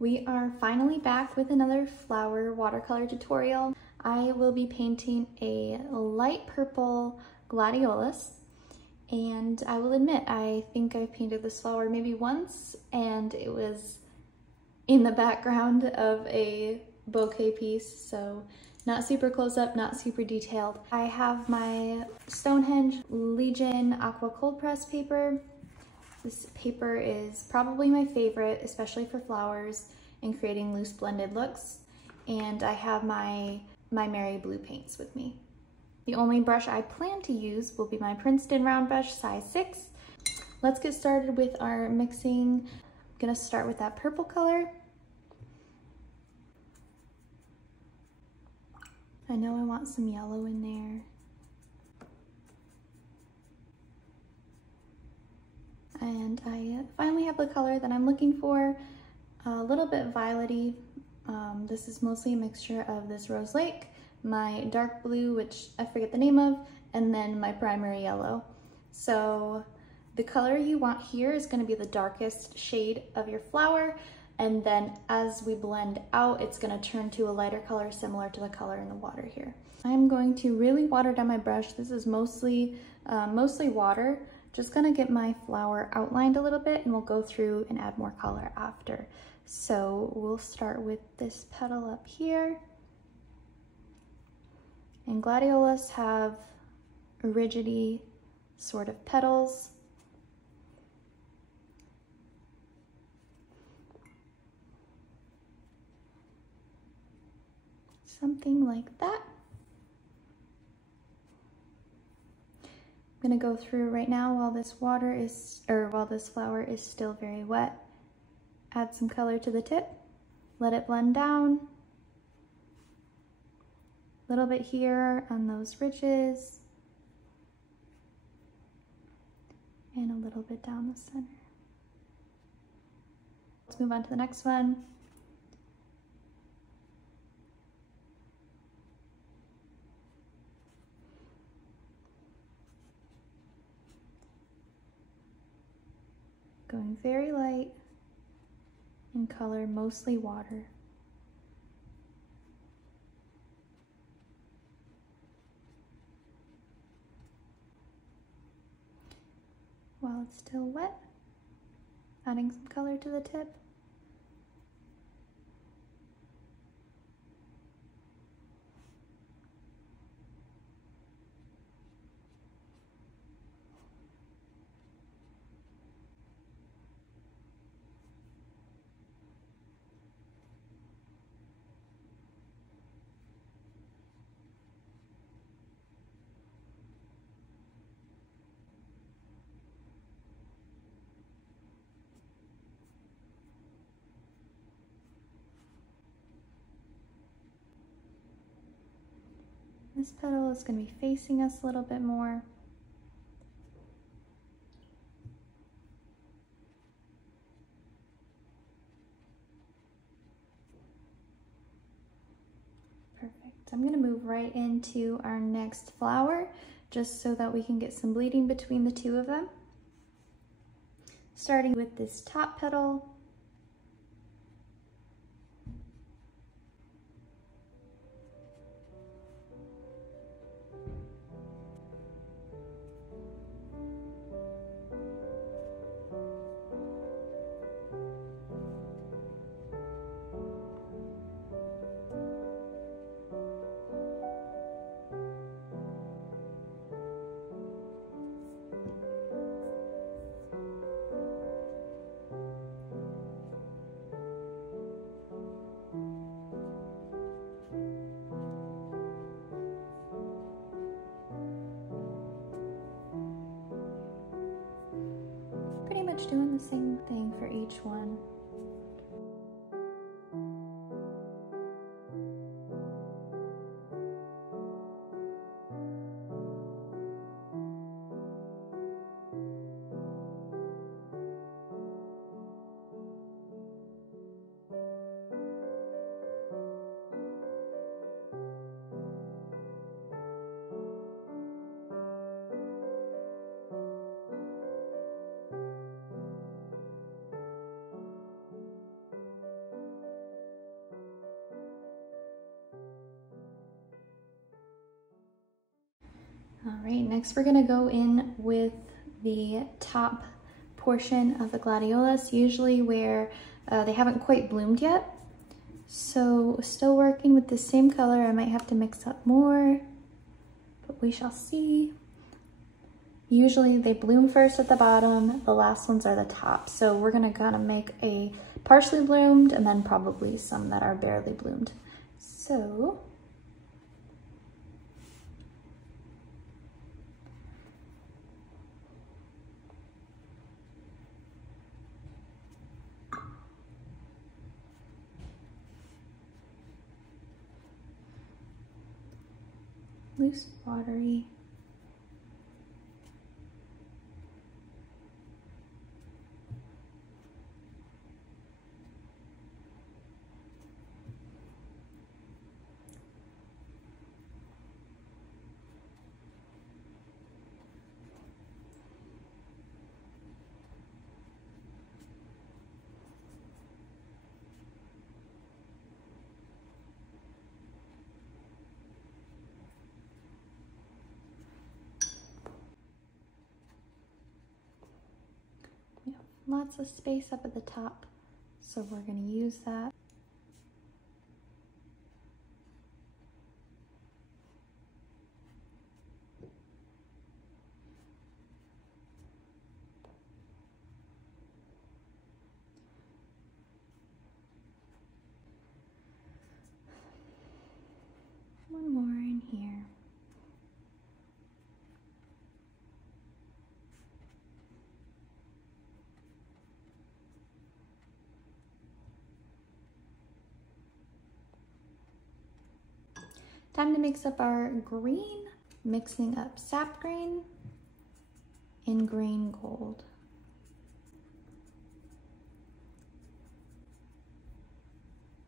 We are finally back with another flower watercolor tutorial. I will be painting a light purple gladiolus, and I will admit I think I've painted this flower maybe once and it was in the background of a bouquet piece, so not super close up, not super detailed. I have my Henge Legion Aqua Coldpress paper. This paper is probably my favorite, especially for flowers and creating loose blended looks. And I have my MaimeriBlu paints with me. The only brush I plan to use will be my Princeton round brush, size 6. Let's get started with our mixing. I'm gonna start with that purple color. I know I want some yellow in there. And I finally have the color that I'm looking for, a little bit violety. This is mostly a mixture of this Rose Lake, my dark blue, which I forget the name of, and then my primary yellow. So the color you want here is going to be the darkest shade of your flower, and then as we blend out, it's going to turn to a lighter color similar to the color in the water here. I'm going to really water down my brush. This is mostly water. Just gonna get my flower outlined a little bit, and we'll go through and add more color after. So we'll start with this petal up here. And gladiolus have rigidity sort of petals. Something like that. I'm gonna go through right now while this flower is still very wet. Add some color to the tip, let it blend down. A little bit here on those ridges, and a little bit down the center. Let's move on to the next one. Going very light in color, mostly water. While it's still wet, adding some color to the tip. This petal is going to be facing us a little bit more. Perfect. I'm going to move right into our next flower, just so that we can get some bleeding between the two of them. Starting with this top petal. Doing the same thing for each one. All right, next we're gonna go in with the top portion of the gladiolus, usually where they haven't quite bloomed yet. So still working with the same color. I might have to mix up more, but we shall see. Usually they bloom first at the bottom, the last ones are the top. So we're gonna kind of make a partially bloomed and then probably some that are barely bloomed. So loose, watery. Lots of space up at the top, so we're going to use that. One more in here. Time to mix up our green, mixing up sap green and green gold.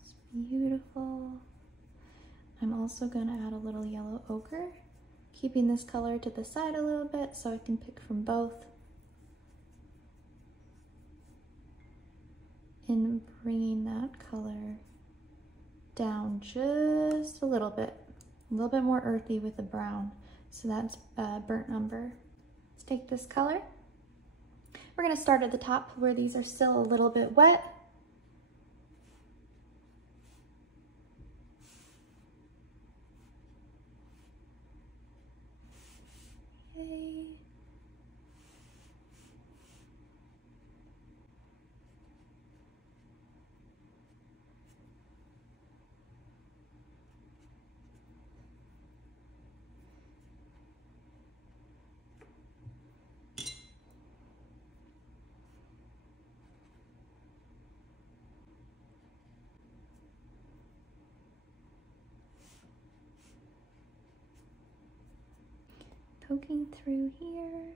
It's beautiful. I'm also going to add a little yellow ochre, keeping this color to the side a little bit so I can pick from both. And bringing that color down just a little bit more earthy with the brown. So that's burnt umber. Let's take this color. We're gonna start at the top where these are still a little bit wet. Okay. Poking through here.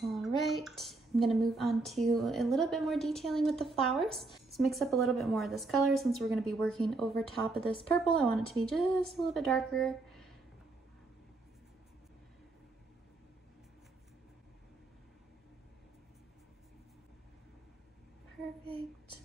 All right, I'm gonna move on to a little bit more detailing with the flowers. Let's mix up a little bit more of this color since we're gonna be working over top of this purple. I want it to be just a little bit darker. Perfect.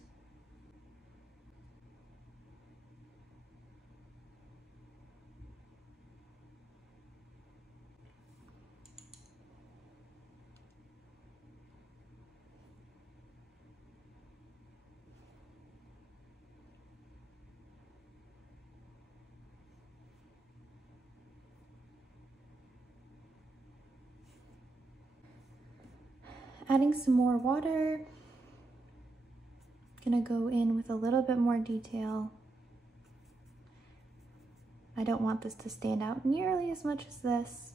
Adding some more water. Gonna go in with a little bit more detail. I don't want this to stand out nearly as much as this.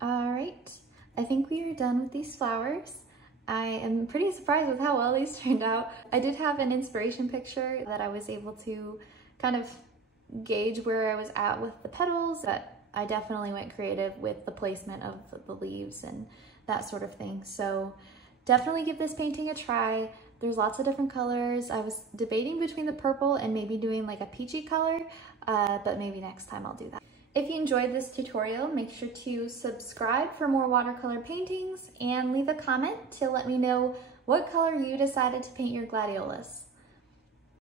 All right, I think we are done with these flowers. I am pretty surprised with how well these turned out. I did have an inspiration picture that I was able to kind of gauge where I was at with the petals, but I definitely went creative with the placement of the leaves and that sort of thing. So definitely give this painting a try. There's lots of different colors. I was debating between the purple and maybe doing like a peachy color, but maybe next time I'll do that. If you enjoyed this tutorial, make sure to subscribe for more watercolor paintings and leave a comment to let me know what color you decided to paint your gladiolus.